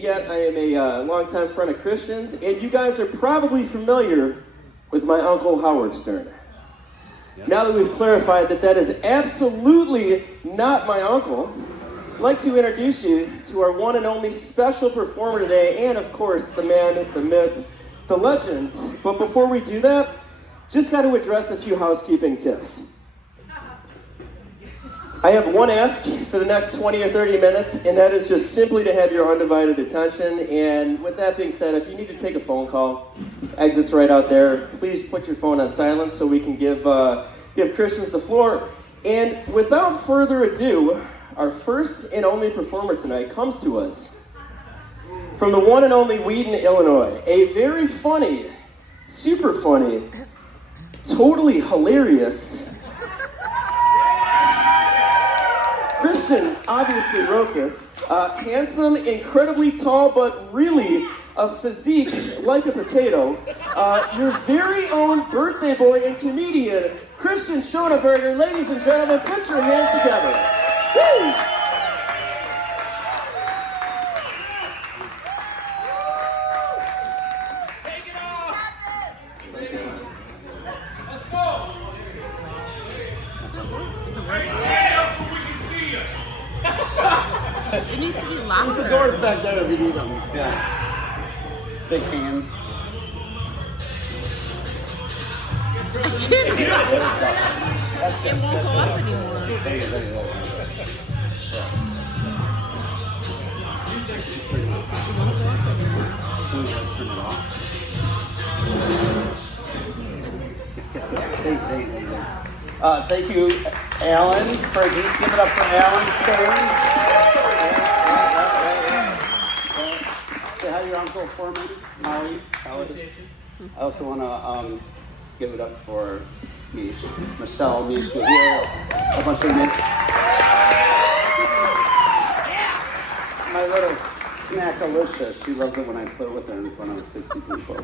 yet, I am a longtime friend of Christian's, and you guys are probably familiar with my Uncle Howard Stern. Yep. Now that we've clarified that that is absolutely not my uncle, I'd like to introduce you to our one and only special performer today, and of course, the man, the myth, the legend. But before we do that, just got to address a few housekeeping tips. I have one ask for the next 20 or 30 minutes, and that is just simply to have your undivided attention. And with that being said, if you need to take a phone call, exit's right out there. Please put your phone on silent so we can give Christians the floor. And without further ado, our first and only performer tonight comes to us from the one and only Wheaton, Illinois. A very funny, super funny, totally hilarious Christian, obviously Rokas, handsome, incredibly tall, but really a physique like a potato. Your very own birthday boy and comedian, Christian Schoenberger. Ladies and gentlemen, put your hands together. Woo! It needs to be louder. There's the doors back there if you need them. Yeah. Big hands. It won't go up anymore. There you go. Thank you, Alan, for just give it up for Alan Stern. Say hi to your uncle for me, Holly. I also want to give it up for Mish, Michelle, Mish, here, a bunch of Nick. My little snack, Alicia, she loves it when I flirt with her in front of 60 people.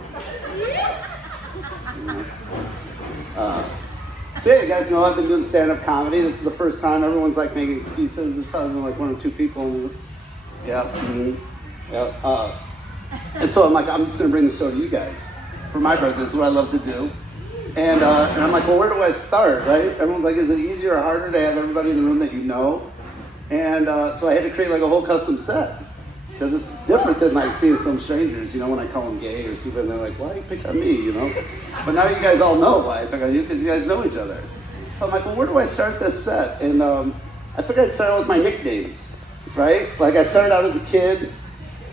So yeah, you guys know I've been doing stand-up comedy. This is the first time. Everyone's like making excuses. There's probably been like one or two people. And so I'm like, I'm just gonna bring the show to you guys for my birthday. This is what I love to do. And I'm like, well, where do I start, right? Everyone's like, is it easier or harder to have everybody in the room that you know? And so I had to create like a whole custom set. Because it's different than like seeing some strangers, you know, when I call them gay or stupid, and they're like, why you pick on me, you know? But now you guys all know why I pick on you, because you guys know each other. So I'm like, well, where do I start this set? And I figured I'd start out with my nicknames, right? Like I started out as a kid,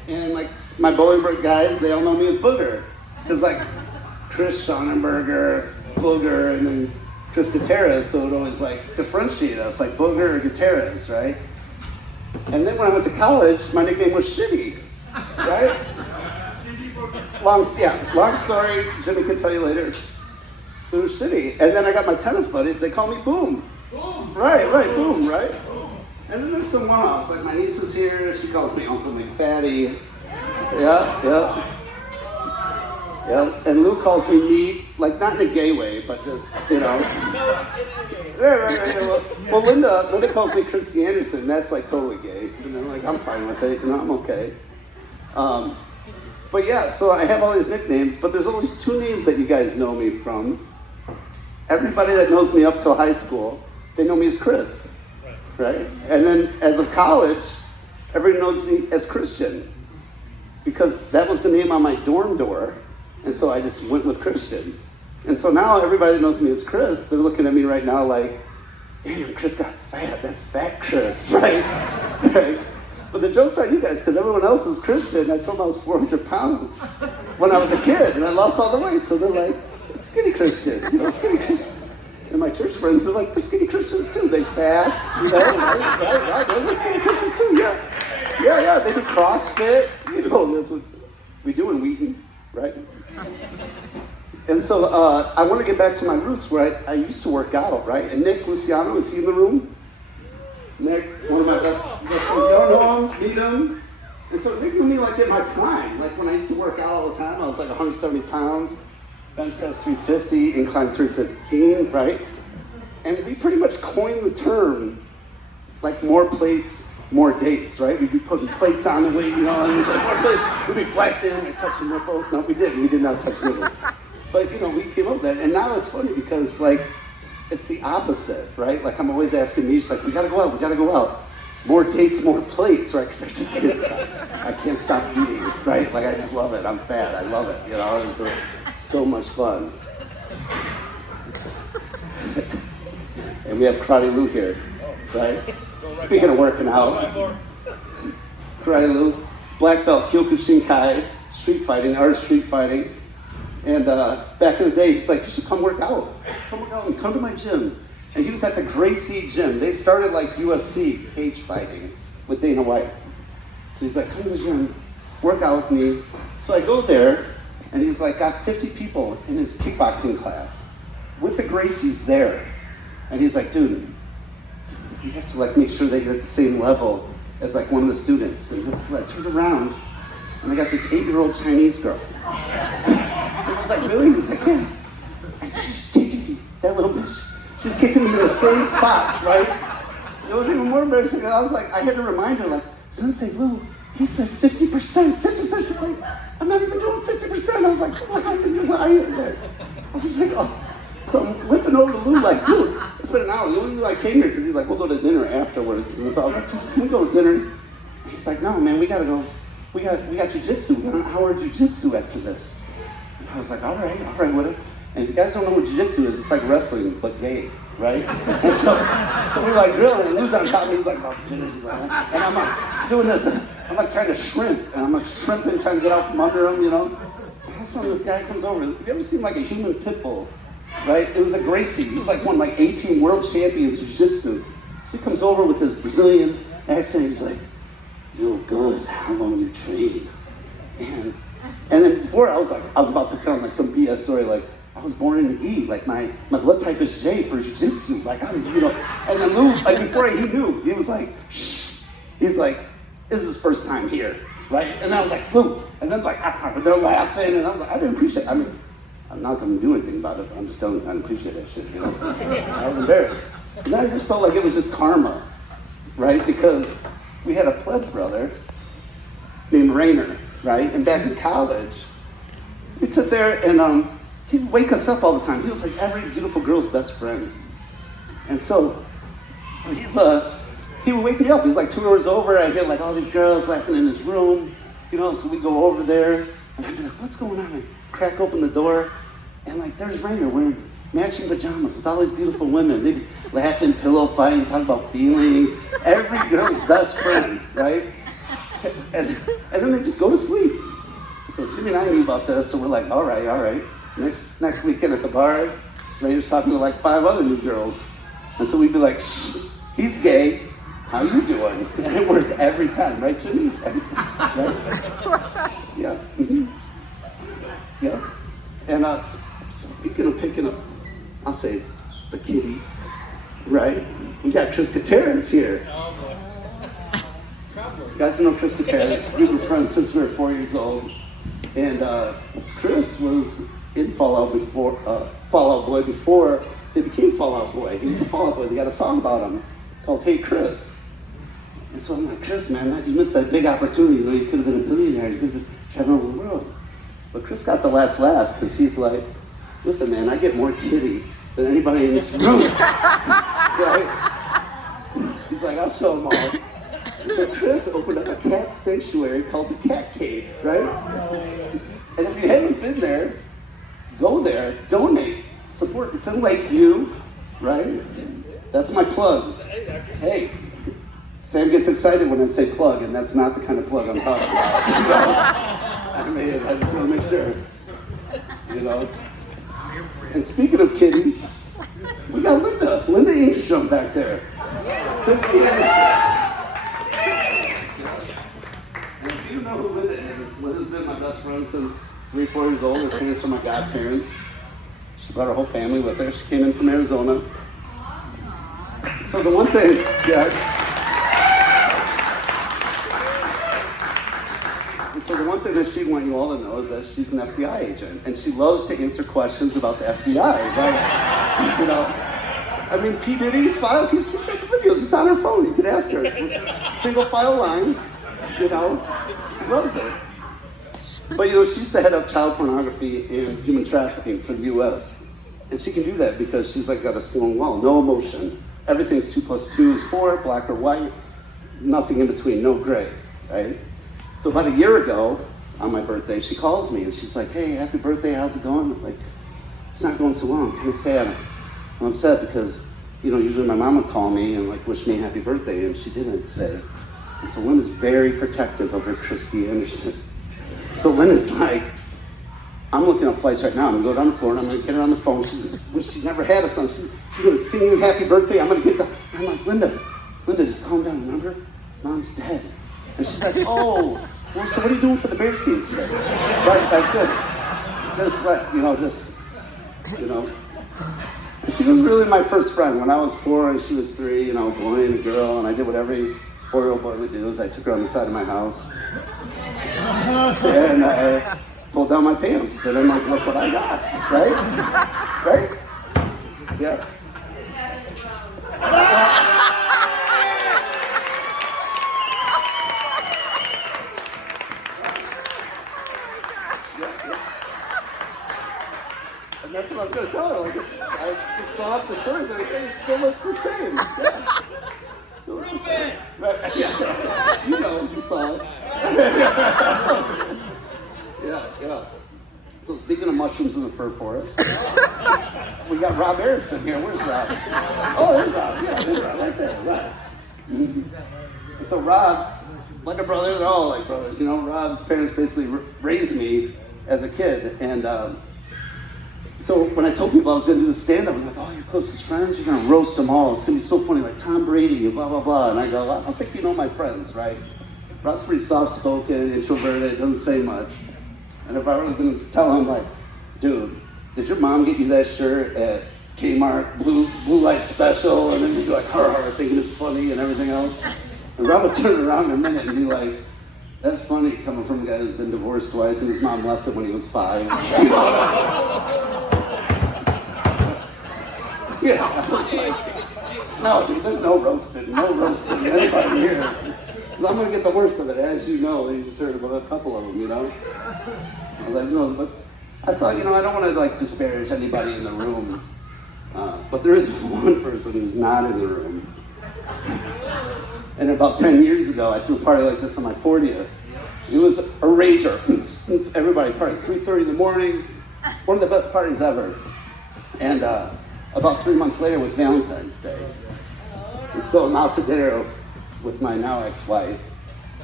and like my Bolingbrook guys, they all know me as Booger. Because like Chris Schoenberger, Booger, and then Chris Gutierrez, so it always like differentiate us, like Booger or Gutierrez, right? And then when I went to college, my nickname was Shitty, right? Long story, Jimmy can tell you later. So it was Shitty. And then I got my tennis buddies, they call me Boom. Boom. Right, Boom, right? And then there's some one-offs, like my niece is here, she calls me Uncle McFatty. Yeah. And Lou calls me Meat, like not in a gay way, but just, you know. Right. Well, Linda calls me Christy Anderson. That's like totally gay. You know, like I'm fine with it. You know, I'm okay. But yeah, so I have all these nicknames, but there's always two names that you guys know me from. Everybody that knows me up till high school, they know me as Chris, right? And then as of college, everybody knows me as Christian, because that was the name on my dorm door, and so I just went with Christian. And so now everybody that knows me as Chris, they're looking at me right now like, damn, Chris got fat. That's fat Chris, right? Right? But the joke's on you guys, because everyone else is Christian. I told them I was 400 pounds when I was a kid, and I lost all the weight. So they're like, skinny Christian, you know, skinny Christian. And my church friends, they're like, we're skinny Christians too. They fast, you know, right? We're skinny Christians too, yeah. They do CrossFit, you know, that's what we do in Wheaton, right? And so I want to get back to my roots where I used to work out, right? And Nick Luciano, is he in the room? Nick, one of my best friends, y'all know him, meet him. And so Nick knew me like in my prime, like when I used to work out all the time, I was like 170 pounds, bench press 350, incline 315, right? And we pretty much coined the term, like more plates, more dates, right? We'd be putting plates on the way, you know, and we'd be like, more plates. We'd be flexing and touching nipple. No, we didn't. We did not touch nipple. But, you know, we came up with that. And now it's funny because, like, it's the opposite, right? Like, I'm always asking Mish, like, we gotta go out. More dates, more plates, right? Because I just can't stop. I can't stop eating, right? Like, I just love it. I'm fat. I love it, you know? It's so much fun. And we have Karate Lou here, right? Speaking of working out, Karate Lou, black belt Kyokushinkai, street fighting, art of street fighting. And back in the day, he's like, you should come work out. Come work out and come to my gym. And he was at the Gracie gym. They started like UFC, cage fighting, with Dana White. So he's like, come to the gym, work out with me. So I go there, and he's like, got 50 people in his kickboxing class with the Gracies there. And he's like, dude, you have to like make sure that you're at the same level as like one of the students. And I turned around, and I got this 8-year-old Chinese girl. And I was like, really? He's like, yeah. And she's kicking me, that little bitch. She's kicking me in the same spot, right? It was even more embarrassing. I was like, I had to remind her, like, Sensei Lou, he said 50%. 50%. She's like, I'm not even doing 50%. I was like, come on, you're lying there. I was like, oh. So I'm limping over to Lou, like, dude, it's been an hour. The only reason I came here because he's like, we'll go to dinner afterwards. And so I was like, just can we go to dinner? And he's like, no, man, we gotta go. We got jujitsu. We got an hour of jujitsu after this. And I was like, all right, whatever. And if you guys don't know what jiu-jitsu is, it's like wrestling, but gay, right? And so we're like drilling, and Lou's on top of me, he's like, oh, finish. And I'm like doing this, I'm like trying to shrimp, and I'm like shrimping, trying to get out from under him, you know? And all of a sudden this guy comes over. Have you ever seen like a human pit bull, right? It was a Gracie. He's like one of like 18 world champions of jiu-jitsu. So he comes over with this Brazilian accent, he's like, you're good, how long you train? And then before I was about to tell him like some BS story, like, I was born in the E, like my blood type is J for jiu-jitsu, like I was, you know, and then Lou, like before he knew, he was like, shh, he's like, this is his first time here, right? And I was like, Lou, and then like, they're laughing, and I was like, I didn't appreciate it. I mean, I'm not gonna do anything about it, but I'm just telling you, I didn't appreciate that shit, you know? I was embarrassed. And then I just felt like it was just karma, right? Because we had a pledge brother named Rainer, right? And back in college, we'd sit there and he'd wake us up all the time. He was like every beautiful girl's best friend. And so he would wake me up. He's like 2 hours over, I hear like all these girls laughing in his room, you know, so we go over there, and I'd be like, what's going on? I crack open the door, and like there's Rainer wearing matching pajamas with all these beautiful women. They'd be laughing, pillow fighting, talking about feelings. Every girl's best friend, right? And then they just go to sleep. So Jimmy and I knew about this, so we're like, all right. Next weekend at the bar, Rainer's talking to like 5 other new girls. And so we'd be like, shh, he's gay, how you doing? And it worked every time, right Jimmy? Every time, right? Yeah. Mm-hmm. Yeah. And speaking of picking up, I'll say the kitties, right? We got Chris Gutierrez here. You guys know Chris Gutierrez. We've been friends since we were 4 years old. And Chris was in Fall Out Boy before they became Fall Out Boy. He was a Fall Out Boy. They got a song about him called Hey Chris. And so I'm like, Chris, man, you missed that big opportunity. You know, you could have been a billionaire. You could have been traveling over the world. But Chris got the last laugh because he's like, listen, man, I get more kitty than anybody in this room. Right? He's like, I'll show them all. So Chris opened up a cat sanctuary called the Cat Cave, right? And if you haven't been there, go there, donate, support. It's in Lakeview, right? That's my plug. Hey, Sam gets excited when I say plug, and that's not the kind of plug I'm talking about. I mean, I just want to make sure, you know? And speaking of kitty, we got Linda Engstrom back there. Christy Anderson. And if you know who Linda is, Linda's been my best friend since 3, 4 years old. We're parents from my godparents. She brought her whole family with her. She came in from Arizona. So the one thing, So the one thing that she'd want you all to know is that she's an FBI agent, and she loves to answer questions about the FBI. Right? You know, I mean, P. Diddy's files, she's got the videos. It's It's on her phone. You can ask her. It's single file line. You know, she loves it. But you know, she used to head up child pornography and human trafficking for the U.S. And she can do that because she's like got a stone wall, no emotion. Everything's 2 + 2 is 4, black or white, nothing in between, no gray, right? So about a year ago, on my birthday, she calls me and she's like, hey, happy birthday, how's it going? I'm like, it's not going so well, I'm kind of sad. I'm upset because, you know, usually my mom would call me and like wish me happy birthday, and she didn't today. And so Lynn is very protective of her Christy Anderson. So Lynn is like, I'm looking at flights right now. I'm gonna go down the floor and I'm gonna get her on the phone. She's wish she never had a son. She's gonna sing you happy birthday. I'm gonna get the. I'm like, Linda, just calm down. Remember, Mom's dead. And she's like, oh, well, so what are you doing for the Bears game today? Right, like just let you know. She was really my first friend. When I was 4 and she was 3, you know, boy and a girl, and I did what every 4-year-old boy would do. Is I took her on the side of my house. And I pulled down my pants, and I'm like, look what I got, right? Right? Yeah. And that's what I was going to tell her. Like, I just brought up the stories and everything. It still looks the same. Yeah. Still looks the same. Right. Yeah. You know, you saw it. Yeah. So speaking of mushrooms in the fir forest, we got Rob Erickson here. Where's Rob? Oh, there's Rob. Yeah, there's Rob right there. Rob. And so Rob, like a brother, they're all like brothers. You know, Rob's parents basically raised me as a kid, and so when I told people I was going to do the stand-up, I'm like, oh, your closest friends, you're going to roast them all. It's going to be so funny, like Tom Brady, blah, blah, blah. And I go, I don't think you know my friends, right? Rob's pretty soft-spoken, introverted, doesn't say much. And if I were going to tell him, like, dude, did your mom get you that shirt at Kmart, blue light special? And then you'd be like, thinking it's funny and everything else. And Rob would turn around in a minute and be like, that's funny coming from a guy who's been divorced twice and his mom left him when he was 5. Yeah, I was like, no, dude, there's no roasting anybody here. Because I'm going to get the worst of it, as you know. You just heard about a couple of them, you know? I was like, no, but I thought, you know, I don't want to, like, disparage anybody in the room. But there is one person who's not in the room. And about 10 years ago, I threw a party like this on my 40th. It was a rager. Everybody partied 3:30 in the morning. One of the best parties ever. And about 3 months later was Valentine's Day. And so I'm out to dinner with my now ex-wife.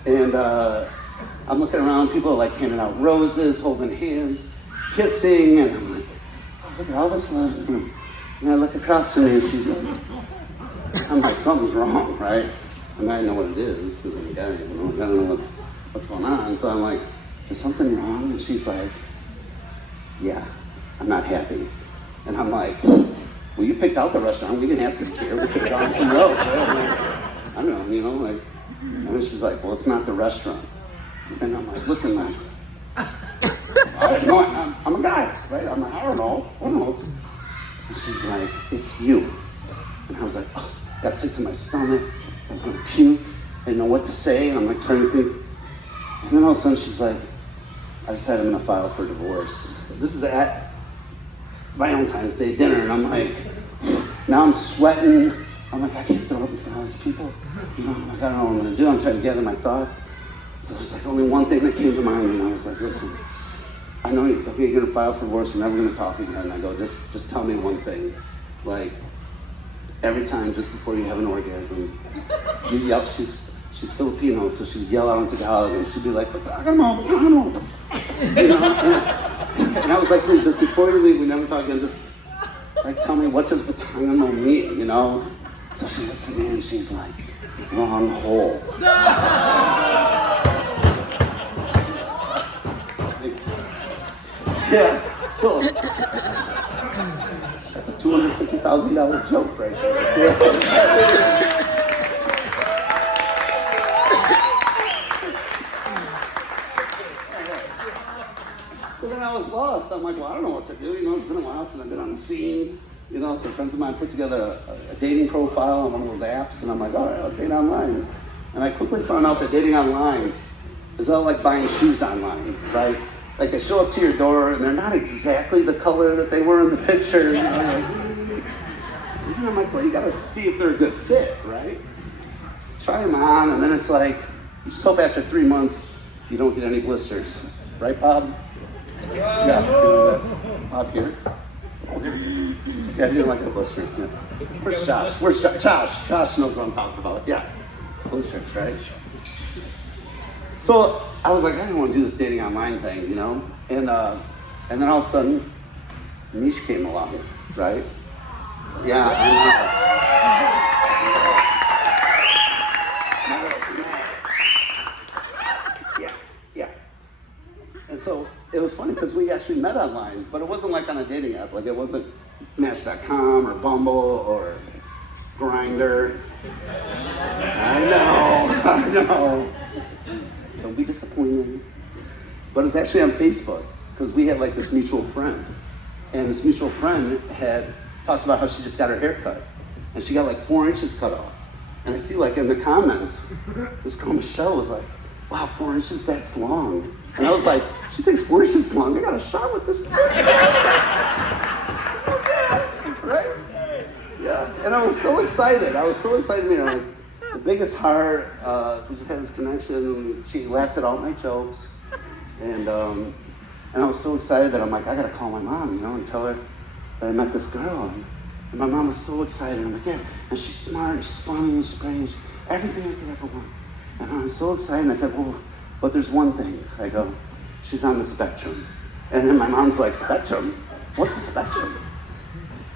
And I'm looking around, people are like handing out roses, holding hands, kissing, and I'm like, oh, look at all this love. And I look across from me and she's like, I'm like, something's wrong, right? And I know what it is, because I'm a guy, you know, I don't know what's going on. So I'm like, is something wrong? And she's like, yeah, I'm not happy. And I'm like, well, you picked out the restaurant, we didn't have to care, we could have gone somewhere else, right? I'm like, I don't know, you know, like, and then she's like, well, it's not the restaurant. And I'm like, looking like, I'm a guy, right? I'm like, I don't know. And she's like, it's you. And I was like, oh, got sick to my stomach. I was gonna puke. I didn't know what to say. And I'm like trying to think. And then all of a sudden she's like, I decided I'm gonna file for divorce. This is at Valentine's Day dinner. And I'm like, now I'm sweating. I'm like, I can't throw up in front of all these people. You know, I'm like, I don't know what I'm gonna do. I'm trying to gather my thoughts. So there's like only one thing that came to mind, and I was like, listen, I know you're gonna file for divorce, we're never gonna talk again. And I go, just tell me one thing. Like, every time just before you have an orgasm, you yell, she's Filipino, so she'd yell out into Tagalog, and she'd be like, Batagano. You know? And I was like, please, just before you leave, we never talk again, just like tell me, what does Batagano mean, you know? So she looks at me and she's like, wrong hole. Yeah, so that's a $250,000 joke right there. Yeah. So then I was lost. I'm like, well, I don't know what to do. You know, it's been a while since I've been on the scene. You know, some friends of mine put together a dating profile on one of those apps, and I'm like, all right, I'll date online. And I quickly found out that dating online is not like buying shoes online, right? Like they show up to your door and they're not exactly the color that they were in the picture. You know, and I'm like, well, you gotta see if they're a good fit, right? Try them on, and then it's like, you just hope after 3 months you don't get any blisters. Right, Bob? Yeah, you know that. Bob here. Yeah, you don't like the blisters. Yeah. Where's Josh? Where's Josh? Josh knows what I'm talking about. Yeah, blisters, right? So I was like, I didn't want to do this dating online thing, you know? And then all of a sudden, Mish came along, right? Yeah, my little snack. Yeah. And so it was funny because we actually met online, but it wasn't like on a dating app. Like it wasn't Match.com or Bumble or Grindr. I know. Don't be disappointed. But it's actually on Facebook because we had like this mutual friend, and this mutual friend had talked about how she just got her hair cut, and she got like 4 inches cut off. And I see like in the comments, this girl Michelle was like, "Wow, 4 inches, that's long." And I was like, "She thinks 4 inches is long. I got a shot with this." Right? Yeah. And I was so excited. You know, like, the biggest heart. We just had this connection. And she laughs at all my jokes, and I was so excited that I'm like, I gotta call my mom, you know, and tell her that I met this girl. And my mom was so excited. I'm like, yeah, and she's smart, and she's funny, and she's pretty, and everything I could ever want. And I was so excited. And I said, well, but there's one thing. I go, she's on the spectrum. And then my mom's like, spectrum? What's the spectrum?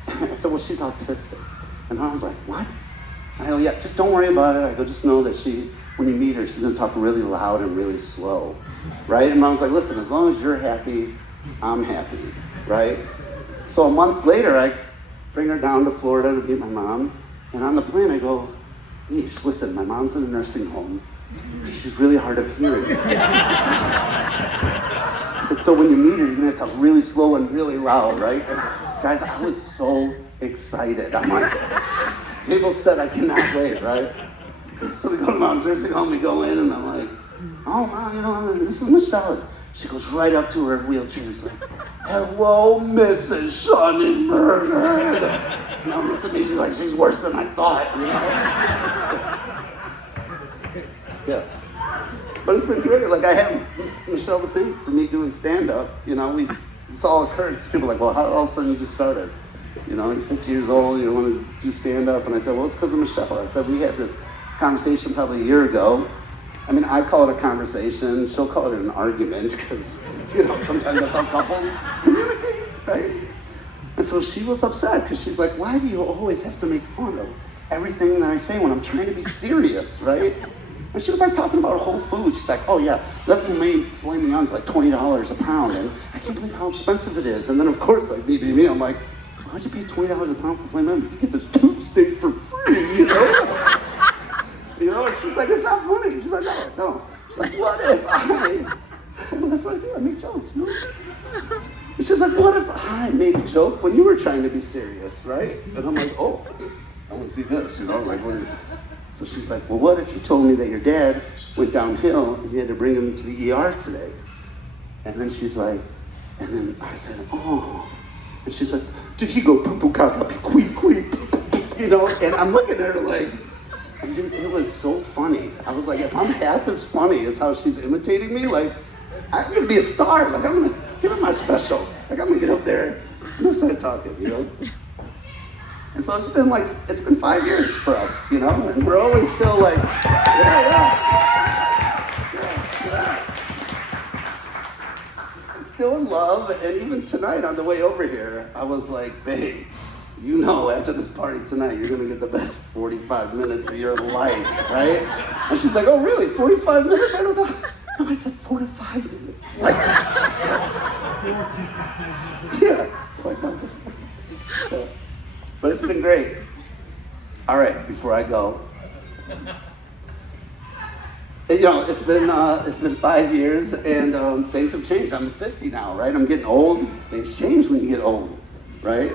I said, well, she's autistic. And I was like, what? I go, yeah, just don't worry about it. I go, just know that when you meet her, she's gonna talk really loud and really slow, right? And Mom's like, listen, as long as you're happy, I'm happy, right? So a month later, I bring her down to Florida to meet my mom, and on the plane I go, Nish, listen, my mom's in a nursing home. She's really hard of hearing. I said, so when you meet her, you're gonna have to talk really slow and really loud, right? And guys, I was so excited. I'm like, table set, I cannot wait, right? So we go to Mom's nursing home, we go in, and I'm like, oh, Mom, you know, this is Michelle. She goes right up to her wheelchair, she's like, hello, Mrs. Schonenberger. And Mom looks at me, she's like, she's worse than I thought, you know? Yeah. But it's been great. Like, I have Michelle to thank for me doing stand-up. You know, it's all occurred because people are like, well, how all of a sudden you just started? You know, you're 50 years old, you want to do stand-up. And I said, well, it's because of Michelle. I said, we had this conversation probably a year ago. I mean, I call it a conversation. She'll call it an argument because, you know, sometimes that's how couples communicate, right? And so she was upset because she's like, why do you always have to make fun of everything that I say when I'm trying to be serious, right? And she was like talking about Whole Foods. She's like, oh yeah, that filet mignon's like $20 a pound, and I can't believe how expensive it is. And then of course, like me, I'm like, why'd you pay $20 a pound for filet mignon? You get this tube steak for free, you know? You know, and she's like, it's not funny. She's like, no. She's like, what if well, that's what I do, I make jokes, you know? And she's like, what if I made a joke when you were trying to be serious, right? And I'm like, oh, I want to see this, you know? Like, so she's like, well, what if you told me that your dad went downhill and you had to bring him to the ER today? And then she's like, and then I said, oh. And she's like, did he go poo-poo caca queef, you know? And I'm looking at her like, and dude, it was so funny. I was like, if I'm half as funny as how she's imitating me, like, I'm gonna be a star. Like, I'm gonna give it my special. Like, I'm gonna get up there and start talking, you know? And so it's been 5 years for us, you know? And we're always still like, yeah. And still in love, and even tonight on the way over here, I was like, babe, you know after this party tonight, you're gonna get the best 45 minutes of your life, right? And she's like, oh really, 45 minutes? I don't know. No, I said 45 minutes. Like, 45. Yeah, it's like, no, just yeah. But it's been great. All right, before I go, you know, it's been 5 years, and things have changed. I'm 50 now, right? I'm getting old. Things change when you get old, right?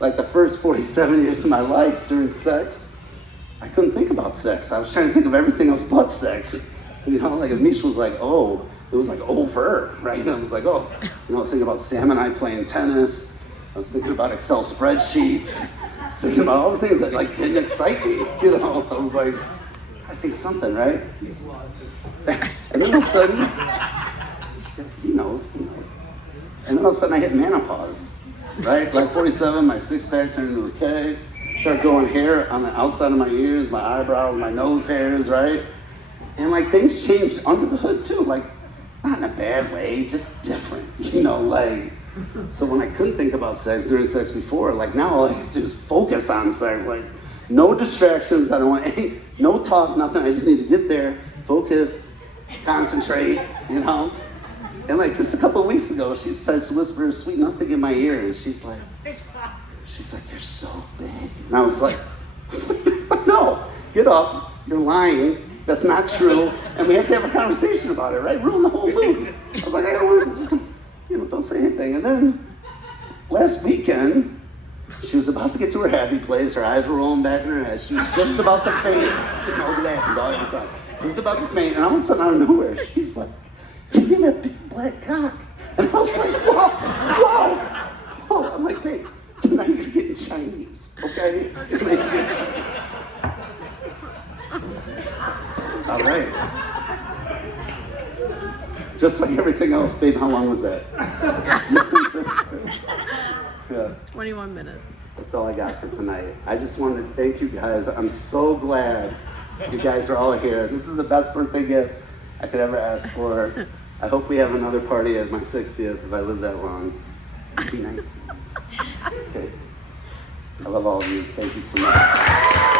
like the first 47 years of my life during sex, I couldn't think about sex. I was trying to think of everything else but sex. You know, like if Misha was like, oh, it was like over, right? And I was like, oh, you know, I was thinking about Sam and I playing tennis. I was thinking about Excel spreadsheets. I was thinking about all the things that like didn't excite me, you know? I was like, I think something, right? And then all of a sudden, he knows. And then all of a sudden I hit menopause, right? Like 47, my six pack turned into a K. Started growing hair on the outside of my ears, my eyebrows, my nose hairs, right? And like things changed under the hood too, like not in a bad way, just different, you know, like, so when I couldn't think about sex during sex before, like now all I have to do is focus on sex, like no distractions, I don't want any, no talk, nothing, I just need to get there, focus, concentrate, you know? And like just a couple of weeks ago, she decides to whisper sweet nothing in my ear, and she's like, you're so big. And I was like, no, get up, you're lying. That's not true, and we have to have a conversation about it, right? Ruin the whole mood. I was like, I don't want to, just, you know, don't say anything. And then last weekend, she was about to get to her happy place. Her eyes were rolling back in her head. She was just about to faint. You know, that happens all the time. Just about to faint, and all of a sudden, out of nowhere, she's like, "Give me that big black cock." And I was like, whoa. I'm like, babe, tonight you're getting Chinese, okay? Tonight you're getting Chinese. All right. Just like everything else, babe, how long was that? Yeah, 21 minutes. that's all I got for tonight. I just wanted to thank you guys. I'm so glad you guys are all here. This is the best birthday gift I could ever ask for. I hope we have another party at my 60th if I live that long. It'd be nice. Okay. I love all of you. Thank you so much.